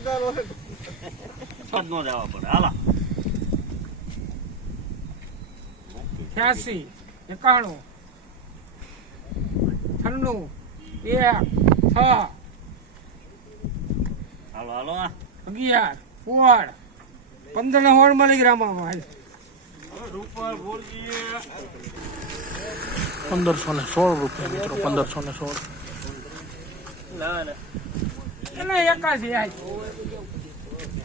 છત નો જવા પડે હાલા છ્યાસી એકાણું છન્નું એક છ હાલો હાલો અગિયાર સોળ પંદર ને સોળ મળી ગ્રામમાં પંદરસો ને સોળ રૂપિયા મિત્રો પંદરસો ને સોળ. એને એકાશી આજ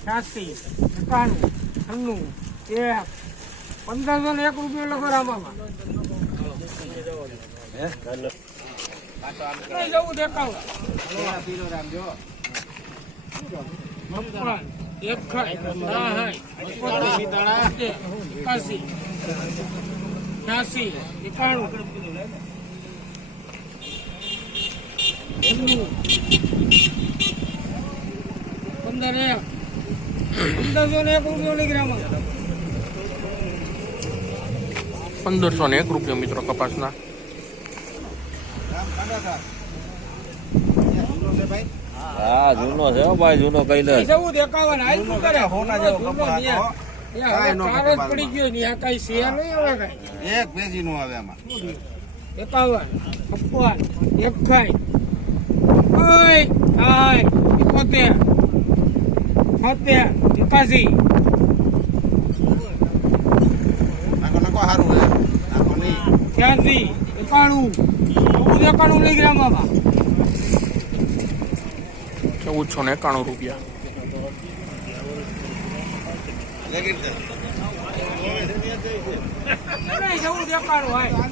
છ્યાસી એકાણું છન્નું એક પંદરસો ને એક રૂપિયો લખો રામામાં. જવું દેખાવું? છ્યાસી એકાણું. છન્નું, પંદર પંદરસો ને એક રૂપિયો નીકળ્યા પંદરસો ને એક રૂપિયો મિત્રો કપાસના. હા જૂનો છે ભાઈ જૂનો કઈ લે. જવું દેખાવા હાલ શું કરે. જૂનો ન્યા. ન્યા હવે તાર જ પડી ગયો ન્યા કઈ છે નહીં હવે કઈ. એક પેજી નું આવે આમાં. એકાવન છપ્પન એકાઈ ઓય આય એકોતેર. નાખો નહીં છ્યાસી એકાણું એકાણું લઈ ગયા મામા ચૌદસો ને એકાણું રૂપિયા. ચૌદ એકાણું હાય.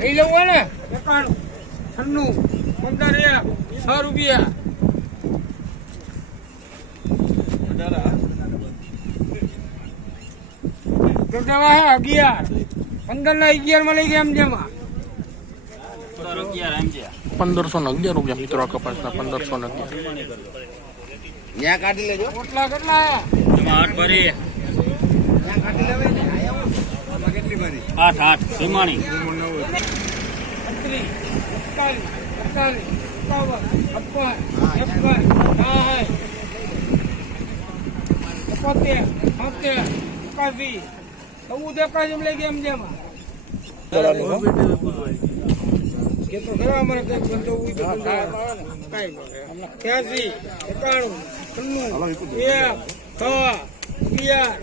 લઈ લેવું હોય ને એકાણું. છન્નું. પંદર છ રૂપિયા તો દવા હે અગિયાર. પંદર ના અગિયારમાં લઈ ગયા એમ જેમાં. અગિયાર એમ પંદરસો ને અગિયાર રૂપિયા મિત્રો આ કપાસના પંદરસો ને અગિયાર. ત્યાં કાઢી લેજો. કેટલા કેટલા આઠ ભરી. ત્યાં કાઢી લેવાય ને આમાં કેટલી ભરી? આઠ આઠ સીમાણી છત્રીસ એકતાલીસ અડતાલીસ લઈ ગયા એમ જેમાં. તો ખરા અમારે કાંઈ. ત્યાંસી એકાણું છન્નું એક છ અગિયાર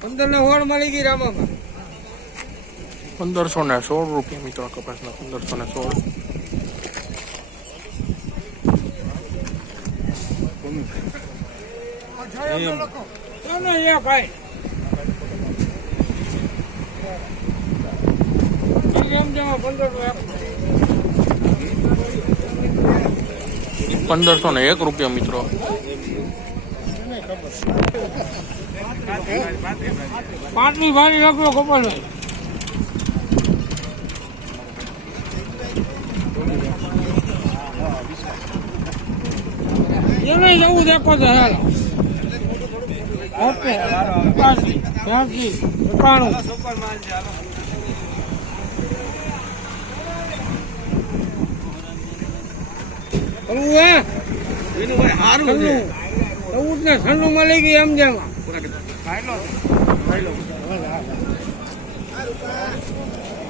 પંદર ને હોળ મળી ગઈ રામામાં. પંદરસો ને સોળ રૂપિયા મિત્રો કપાસ કપાસના પંદરસો ને સોળ. ના, ના, ભાઈ એમ જમા પંદરસો પંદરસો ને એક રૂપિયા મિત્રો. પાંચમી ભારી ખબર નહીં એને જવું દેખો છે હેલો. ઓકે એકાસી ત્યાંસી એકાણું. કરવું ગઈ એમ જેમાં.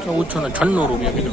ચૌદસો ને છન્નું રૂપિયા મિત્રો